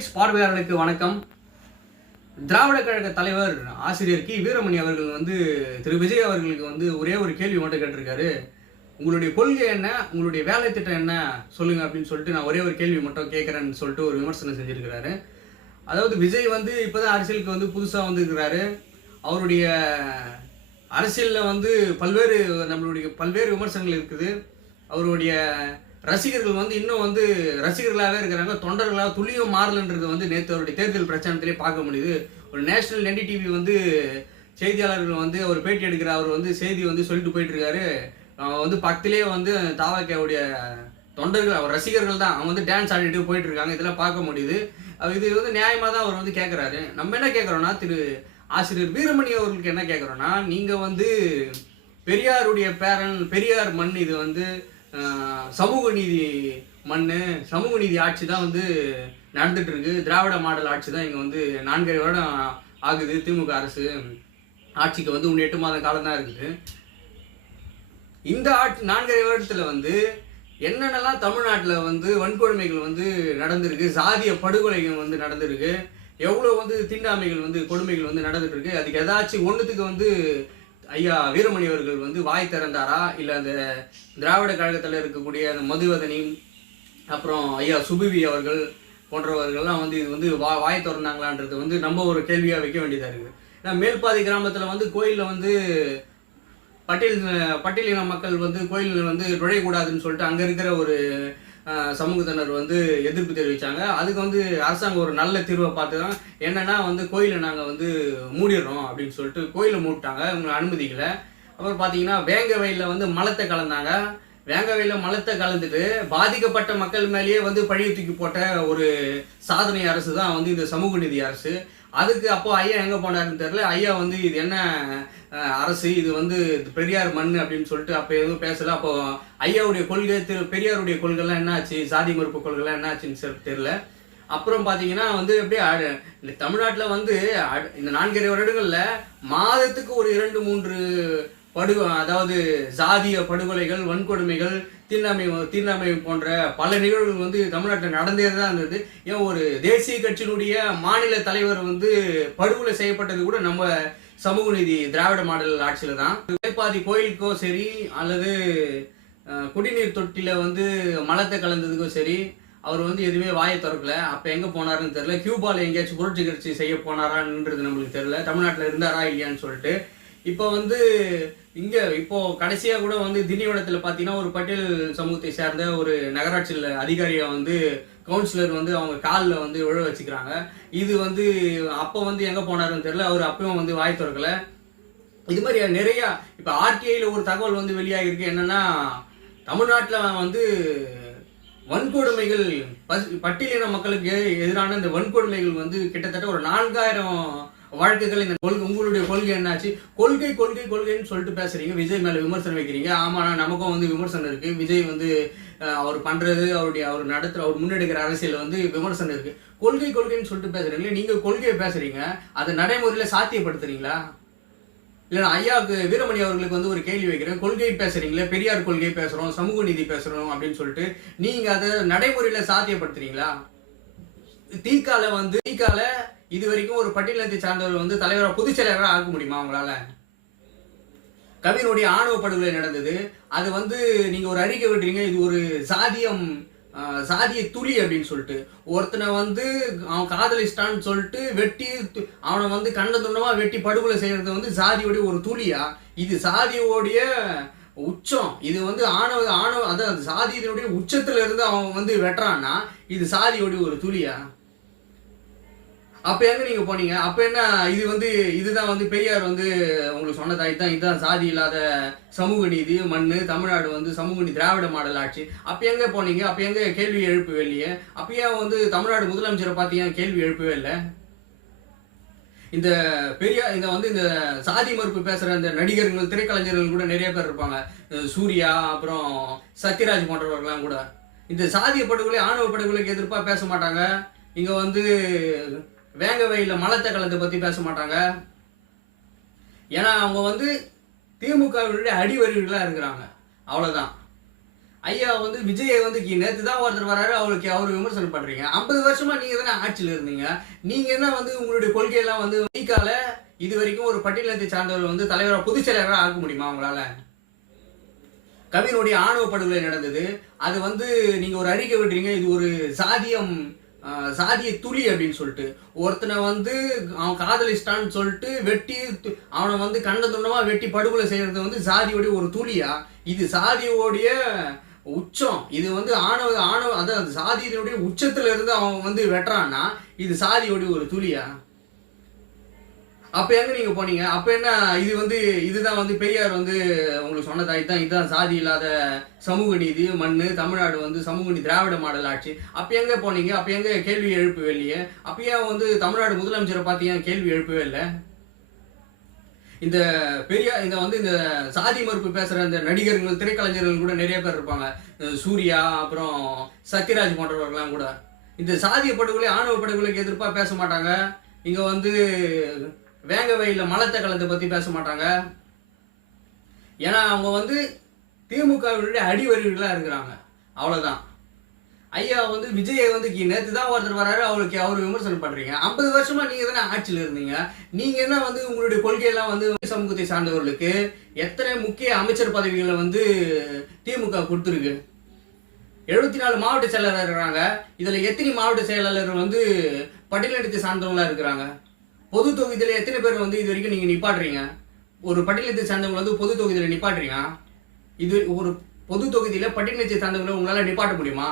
Glitz பார்வையாளர்களுக்கு வணக்கம். திராவிட கழக தலைவர் ஆசிரியர் கி. வீரமணி அவர்கள் வந்து திரு. விஜய் அவர்களுக்கு வந்து ஒரே ஒரு கேள்வி மட்டும் கேட்டிருக்காரு. உங்களுடைய கொள்கை என்ன? உங்களுடைய வேலை திட்டம் என்ன? சொல்லுங்க அப்படின்னு சொல்லிட்டு நான் ஒரே ஒரு கேள்வி மட்டும் கேட்குறேன்னு சொல்லிட்டு ஒரு விமர்சனம் செஞ்சிருக்கிறாரு. அதாவது விஜய் வந்து இப்போதான் அரசியலுக்கு வந்து புதுசாக வந்திருக்கிறாரு. அவருடைய அரசியலில் வந்து பல்வேறு நம்மளுடைய பல்வேறு விமர்சனங்கள் இருக்குது. அவருடைய ரசிகர்கள் வந்து இன்னும் வந்து ரசிகர்களாகவே இருக்கிறாங்க. தொண்டர்களாக துளியும் மாறலன்றது வந்து நேற்று அவருடைய தேர்தல் பிரச்சாரத்திலே பார்க்க முடியுது. ஒரு நேஷனல் என்டி டிவி வந்து செய்தியாளர்கள் வந்து அவர் பேட்டி எடுக்கிற அவர் வந்து செய்தி வந்து சொல்லிட்டு போயிட்டு இருக்காரு அவன் வந்து பக்கத்திலே வந்து தாவாக்கியாவுடைய தொண்டர்கள் அவர் ரசிகர்கள் தான். அவங்க வந்து டான்ஸ் ஆடிட்டு போயிட்டு இருக்காங்க இதெல்லாம் பார்க்க முடியுது. அவர் இது வந்து நியாயமாக தான் அவர் வந்து கேட்குறாரு நம்ம என்ன கேட்குறோம்னா திரு ஆசிரியர் வீரமணி அவர்களுக்கு என்ன கேட்குறோன்னா நீங்கள் வந்து பெரியாருடைய பேரன் பெரியார் மண் இது வந்து சமூக நீதி மண் சமூக நீதி ஆட்சி தான் வந்து நடந்துட்டு இருக்கு. திராவிட மாடல் ஆட்சி தான் இங்கே வந்து நான்கரை வருடம் ஆகுது. திமுக அரசு ஆட்சிக்கு வந்து இன்னும் எட்டு மாத காலம் தான் இருக்குது. இந்த ஆட்சி நான்கரை வருடத்தில் வந்து என்னென்னலாம் தமிழ்நாட்டில் வந்து வன்கொடுமைகள் வந்து நடந்திருக்கு சாதிய படுகொலைகள் வந்து நடந்திருக்கு எவ்வளோ வந்து தீண்டாமைகள் வந்து கொடுமைகள் வந்து நடந்துட்டு இருக்கு அதுக்கு ஏதாச்சும் ஒன்றுத்துக்கு வந்து ஐயா வீரமணி அவர்கள் வந்து வாய் திறந்தாரா? இல்லை அந்த திராவிட கழகத்தில் இருக்கக்கூடிய அந்த மதுவதனி அப்புறம் ஐயா சுபிவி அவர்கள் போன்றவர்கள்லாம் வந்து இது வந்து வா வாய் திறந்தாங்களான்றது வந்து நம்ம ஒரு கேள்வியாக வைக்க வேண்டியதாக இருக்குது. ஏன்னா மேல்பாதி கிராமத்தில் வந்து கோயிலில் வந்து பட்டியல் பட்டியலின மக்கள் வந்து கோயிலில் வந்து நுழையக்கூடாதுன்னு சொல்லிட்டு அங்கே இருக்கிற ஒரு சமூகத்தினர் வந்து எதிர்ப்பு தெரிவித்தாங்க அதுக்கு வந்து அரசாங்கம் ஒரு நல்ல தீர்வை பார்த்து தான் என்னென்னா வந்து கோயிலை நாங்கள் வந்து மூடிடுறோம் அப்படின்னு சொல்லிட்டு கோயிலை மூடிட்டாங்க. இவங்களை அனுமதிக்கலை. அப்புறம் பார்த்தீங்கன்னா வேங்க வயலில் வந்து மலத்தை கலந்தாங்க. வேங்க வயலில் மலத்தை கலந்துட்டு பாதிக்கப்பட்ட மக்கள் மேலேயே வந்து பழிய தூக்கி போட்ட ஒரு சாதனை அரசு தான் வந்து இந்த சமூக நீதி அரசு. அதுக்கு அப்போ ஐயா எங்கே போனாருன்னு தெரியல. ஐயா வந்து இது என்ன அரசு? இது வந்து பெரியார் மண் அப்படின்னு சொல்லிட்டு அப்போ எதுவும் பேசல. அப்போ ஐயாவுடைய கொள்கை திரு பெரியாருடைய கொள்கைலாம் என்ன ஆச்சு? சாதி மறுப்பு கொள்கைலாம் என்ன ஆச்சுன்னு சொல்லி தெரியல. அப்புறம் பார்த்தீங்கன்னா வந்து அப்படியே இந்த தமிழ்நாட்டில் வந்து இந்த நான்கரை வருடங்களில் மாதத்துக்கு ஒரு இரண்டு மூன்று படு அதாவது சாதிய படுகொலைகள் வன்கொடுமைகள் தீண்டாமை தீண்டாமை போன்ற பல நிகழ்வுகள் வந்து தமிழ்நாட்டில் நடந்தே தான் இருந்தது. ஏன் ஒரு தேசிய கட்சியினுடைய மாநில தலைவர் வந்து படுகொலை செய்யப்பட்டது கூட நம்ம சமூக நீதி திராவிட மாடல் ஆட்சியில் தான். வேப்பாதி கோயிலுக்கோ சரி அல்லது குடிநீர் தொட்டியில் வந்து மலத்தை கலந்ததுக்கோ சரி அவர் வந்து எதுவுமே வாயை திறக்கல. அப்போ எங்கே போனாருன்னு தெரில கியூபாவில் எங்கேயாச்சும் புரட்சி கட்சி செய்ய போனாரான்றது நம்மளுக்கு தெரில தமிழ்நாட்டில் இருந்தாரா இல்லையான்னு சொல்லிட்டு. இப்போ வந்து இங்க இப்போ கடைசியா கூட வந்து திண்டிவனத்துல பாத்தீங்கன்னா ஒரு பட்டேல் சமூகத்தை சேர்ந்த ஒரு நகராட்சியில் அதிகாரியை வந்து கவுன்சிலர் வந்து அவங்க காலில் வந்து விழ வச்சுக்கிறாங்க. இது வந்து அப்போ வந்து எங்க போனாருன்னு தெரியல. அவர் அப்பயும் வந்து வாய் திறக்கல. இது மாதிரி நிறைய இப்போ ஆர்டிஐல ஒரு தகவல் வந்து வெளியாகிருக்கு என்னன்னா தமிழ்நாட்டில் வந்து வன்கொடுமைகள் பஸ்- பட்டியலின மக்களுக்கு எதிரான இந்த வன்கொடுமைகள் வந்து கிட்டத்தட்ட ஒரு நான்காயிரம் வழக்குகள் இந்த கொள்கை உங்களுடைய கொள்கை என்னாச்சு? கொள்கை கொள்கை கொள்கைன்னு சொல்லிட்டு பேசுறீங்க. விஜய் மேல விமர்சனம் வைக்கிறீங்க. ஆமா நமக்கும் வந்து விமர்சனம் இருக்கு. விஜய் வந்து அவர் பண்றது அவருடைய அவர் நடத்துற அவர் முன்னெடுக்கிற அரசியல் வந்து விமர்சனம் இருக்கு. கொள்கை கொள்கைன்னு சொல்லிட்டு பேசுறீங்களே நீங்க கொள்கையை பேசுறீங்க. அதை நடைமுறையில சாத்தியப்படுத்துறீங்களா? இல்ல ஐயாவுக்கு வீரமணி அவர்களுக்கு வந்து ஒரு கேள்வி வைக்கிறேன். கொள்கை பேசுறீங்களே பெரியார் கொள்கை பேசுறோம் சமூக நீதி பேசுறோம் அப்படின்னு சொல்லிட்டு நீங்க அதை நடைமுறையில சாத்தியப்படுத்துறீங்களா? தீக்கால வந்து தீக்கால இது வரைக்கும் ஒரு பட்டியலத்தை சார்ந்தவர் வந்து தலைவராக பொதுச் செயலராக ஆக்க முடியுமா அவங்களால கவினுடைய ஆணவ படுகொலை நடந்தது. அது வந்து நீங்க ஒரு அறிக்கை விடுறீங்க இது ஒரு சாதியம் சாதிய துளி அப்படின்னு சொல்லிட்டு. ஒருத்தனை வந்து அவன் காதலிஸ்டான்னு சொல்லிட்டு வெட்டி து- அவனை வந்து கண்ட துண்டமா வெட்டி படுகொலை செய்யறது வந்து சாதியோடைய ஒரு துளியா? இது சாதியோடைய உச்சம். இது வந்து ஆணவ ஆணவ அதான் சாதியினுடைய உச்சத்துல இருந்து அவன் வந்து வெட்டுறான்னா இது சாதியோடைய ஒரு துளியா? அப்ப எங்க நீங்க போனீங்க. அப்ப என்ன இது வந்து இதுதான் வந்து பெரியார் வந்து உங்களுக்கு சொன்னதா? இதுதான் இதுதான் சாதி இல்லாத சமூக நீதி மண்ணு தமிழ்நாடு வந்து சமூக நீதி திராவிட மாடல் ஆட்சி. அப்ப எங்க போனீங்க? அப்ப எங்க கேள்வி எழுப்பவே இல்லையே? அப்ப ஏன் வந்து தமிழ்நாடு முதலமைச்சரை பார்த்தீங்க கேள்வி எழுப்பவே இல்லை? இந்த பெரியார் இந்த வந்து இந்த சாதி மறுப்பு பேசுற இந்த நடிகர்கள் திரைக்கலைஞர்கள் கூட நிறைய பேர் இருப்பாங்க. சூர்யா அப்புறம் சத்யராஜ் போன்றவர்கள்லாம் கூட. இந்த சாதிய படுகொலை ஆணவ படுகொலைக்கு எதிர்ப்பா பேச மாட்டாங்க. இங்க வந்து வேங்க வெயிலில் மலத்தை கலத்தை பத்தி பேச மாட்டாங்க. ஏன்னா அவங்க வந்து திமுகவினுடைய அடிவருகளா இருக்கிறாங்க. அவ்வளோதான் ஐயா வந்து விஜயை வந்து நேற்று தான் ஒருத்தர் வராரு அவருக்கு அவர் விமர்சனம் பண்ணுறீங்க ஐம்பது வருஷமா நீங்கள் தானே ஆட்சியில் இருந்தீங்க. நீங்கள் என்ன வந்து உங்களுடைய கொள்கையெல்லாம் வந்து வைக்கால இது வரைக்கும் ஒரு பட்டியலத்தை சார்ந்தவர் வந்து தலைவராக பொதுச் செயலராக ஆக்க முடியுமா அவங்களால கவினுடைய ஆணவ படுகொலை நடந்தது. அது வந்து நீங்கள் ஒரு அறிக்கை விடுறீங்க இது ஒரு சாதியம் சாதிய துளி அப்படின்னு சொல்லிட்டு. ஒருத்தனை வந்து அவன் காதலிஸ்டான்னு சொல்லிட்டு வெட்டி து- அவனை வந்து கண்ட துண்டமாக வெட்டி படுகொலை செய்கிறது வந்து சாதியோடைய ஒரு துளியா? இது சாதியோடைய உச்சம். இது வந்து ஆணவ ஆணவ அதாவது சாதியினுடைய உச்சத்துல இருந்து அவன் வந்து வெட்டுறான்னா இது சாதியோடைய ஒரு துளியா? அப்போ எங்க நீங்க போனீங்க. அப்ப என்ன இது வந்து இதுதான் வந்து பெரியார் வந்து உங்களுக்கு சொன்னதா? இதுதான் இதுதான் சாதி இல்லாத சமூக நீதி மண்ணு தமிழ்நாடு வந்து சமூக நீதி திராவிட மாடல் ஆட்சி. அப்ப எங்க போனீங்க? அப்ப எங்க கேள்வி எழுப்பவே இல்லையே? அப்ப ஏன் வந்து தமிழ்நாடு முதலமைச்சரை பார்த்து ஏன் கேள்வி எழுப்பவே இல்லை? இந்த பெரிய இந்த வந்து இந்த சாதி மறுப்பு பேசுற இந்த நடிகர்கள் திரைக்கலைஞர்கள் கூட நிறைய பேர் இருப்பாங்க. இந்த சூர்யா அப்புறம் சத்யராஜ் போன்றவர்கள்லாம் கூட. இந்த சாதிய படுகொலை ஆணவ படுகொலைக்கு எதிர்ப்பா பேச மாட்டாங்க. இங்க வந்து வேங்க வெயிலில் மலத்தை கலந்து பத்தி பேச மாட்டாங்க. ஏன்னா அவங்க வந்து திமுகவினுடைய அடிவருகளாக இருக்கிறாங்க. அவ்வளோதான் ஐயா வந்து விஜயை வந்து நேற்று தான் ஒருத்தர் வராரு அவருக்கு அவர் விமர்சனம் பண்ணுறீங்க ஐம்பது வருஷமா நீங்கள் தானே ஆட்சியில் இருந்தீங்க. நீங்கள் என்ன வந்து உங்களுடைய கொள்கையெல்லாம் வந்து சமூகத்தை சார்ந்தவர்களுக்கு எத்தனை முக்கிய அமைச்சர் பதவிகளை வந்து திமுக கொடுத்துருக்கு? எழுபத்தி நாலு மாவட்ட செயலாளர் இருக்கிறாங்க. இதில் எத்தனை மாவட்ட செயலாளர் வந்து பட்டியலிடத்தை சார்ந்தவங்களாக இருக்கிறாங்க? பொது தொகுதியில் எத்தனை பேர் வந்து இது வரைக்கும் நீங்கள் நிப்பாட்டுறீங்க? ஒரு பட்டியலத்தை சார்ந்தவங்க வந்து பொது தொகுதியில் நிப்பாட்டுறீங்க இது ஒரு பொது தொகுதியில் பட்டியலத்தை சார்ந்தவங்களை உங்களால் நிப்பாட்ட முடியுமா?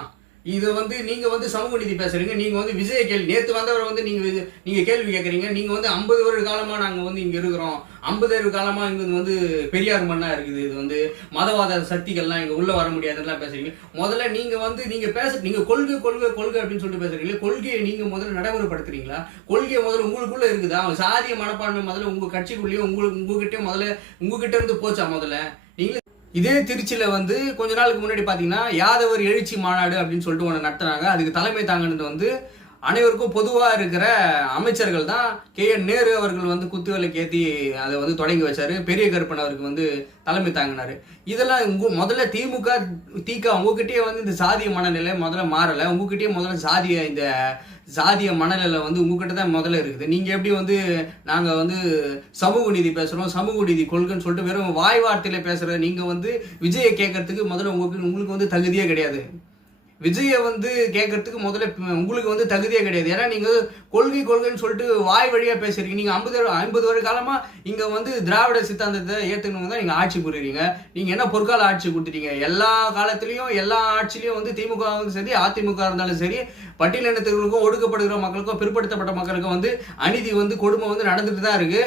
இது வந்து நீங்க வந்து சமூக நீதி பேசுறீங்க நீங்க வந்து விஜய கேள்வி நேத்து வந்தவரை வந்து நீங்க நீங்கள் நீங்க கேள்வி கேட்கறீங்க நீங்க வந்து ஐம்பது வருட காலமா நாங்க வந்து இங்க இருக்கிறோம். ஐம்பது வருட காலமா இங்க வந்து பெரியார் மண்ணா இருக்குது இது வந்து மதவாத சக்திகள்லாம் இங்க உள்ள வர முடியாதுலாம் பேசுறீங்க. முதல்ல நீங்க வந்து நீங்க பேச நீங்க கொள்கை கொள்கை கொள்கை அப்படின்னு சொல்லிட்டு பேசுறீங்களே கொள்கையை நீங்க முதல்ல நடைமுறைப்படுத்துறீங்களா? கொள்கையை முதல்ல உங்களுக்குள்ள இருக்குதா? சாதிய மனப்பான்மை முதல்ல உங்க கட்சிக்குள்ளேயே உங்களுக்கு உங்ககிட்ட முதல்ல உங்ககிட்ட இருந்து போச்சா முதல்ல? இதே திருச்சியில் வந்து கொஞ்ச நாளுக்கு முன்னாடி பார்த்தீங்கன்னா யாதவர் எழுச்சி மாநாடு அப்படின்னு சொல்லிட்டு ஒன்று நடத்துனாங்க. அதுக்கு தலைமை தாங்கினது வந்து அனைவருக்கும் பொதுவாக இருக்கிற அமைச்சர்கள் தான். கே என் நேரு அவர்கள் வந்து குத்துவிளக்கு ஏற்றி அதை வந்து தொடங்கி வச்சாரு. பெரிய கருப்பன் அவருக்கு வந்து தலைமை தாங்கினார். இதெல்லாம் உங்க முதல்ல திமுக திக உங்ககிட்டயே வந்து இந்த சாதிய மனநிலை முதல்ல மாறலை. உங்ககிட்டயே முதல்ல சாதிய இந்த சாதிய மனநிலை வந்து உங்ககிட்ட தான் முதல்ல இருக்குது. நீங்கள் எப்படி வந்து நாங்கள் வந்து சமூக நீதி பேசுகிறோம் சமூக நீதி கொள்கைன்னு சொல்லிட்டு வெறும் வாய் வார்த்தையில் பேசுகிற நீங்கள் வந்து விஜயை கேட்கறதுக்கு முதல்ல உங்களுக்கு உங்களுக்கு வந்து தகுதியே கிடையாது. விஜயை வந்து கேட்கறதுக்கு முதல்ல உங்களுக்கு வந்து தகுதியே கிடையாது. ஏன்னா நீங்க கொள்கை கொள்கைன்னு சொல்லிட்டு வாய் வழியா பேசுறீங்க நீங்க ஐம்பது ஐம்பது வருட காலமா இங்க வந்து திராவிட சித்தாந்தத்தை ஏத்துக்கணும் தான் நீங்க ஆட்சி புரியுறீங்க. நீங்க என்ன பொற்கால ஆட்சி கொடுத்துட்டீங்க? எல்லா காலத்திலயும் எல்லா ஆட்சிலையும் வந்து திமுக சரி அதிமுக இருந்தாலும் சரி பட்டியலினத்தவர்களுக்கும் ஒடுக்கப்படுகிற மக்களுக்கும் பிற்படுத்தப்பட்ட மக்களுக்கும் வந்து அநீதி வந்து கொடுமை வந்து நடந்துட்டு தான் இருக்கு.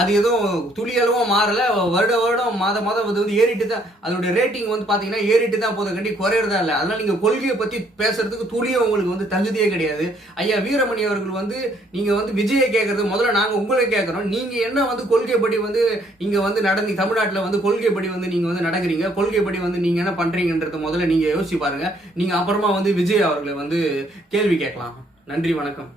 அது எதுவும் துளியளவும் மாறலை வருட வருடம் மாத மாதம் அது வந்து ஏறிட்டு தான் அதோட ரேட்டிங் வந்து பார்த்தீங்கன்னா ஏறிட்டு தான் போதை கண்டி குறையிறதா இல்லை. அதனால் நீங்கள் கொள்கையை பற்றி பேசுறதுக்கு துளியும் உங்களுக்கு வந்து தகுதியே கிடையாது. ஐயா வீரமணி அவர்கள் வந்து நீங்கள் வந்து விஜயை கேட்குறது முதல்ல நாங்கள் உங்களை கேட்குறோம் நீங்கள் என்ன வந்து கொள்கைப்படி வந்து இங்கே வந்து நடந்து தமிழ்நாட்டில் வந்து கொள்கைப்படி வந்து நீங்கள் வந்து நடக்கிறீங்க? கொள்கைப்படி வந்து நீங்கள் என்ன பண்ணுறீங்கன்றத முதல்ல நீங்கள் யோசிச்சு பாருங்கள் நீங்கள் அப்புறமா வந்து விஜய் அவர்களை வந்து கேள்வி கேட்கலாம். நன்றி வணக்கம்.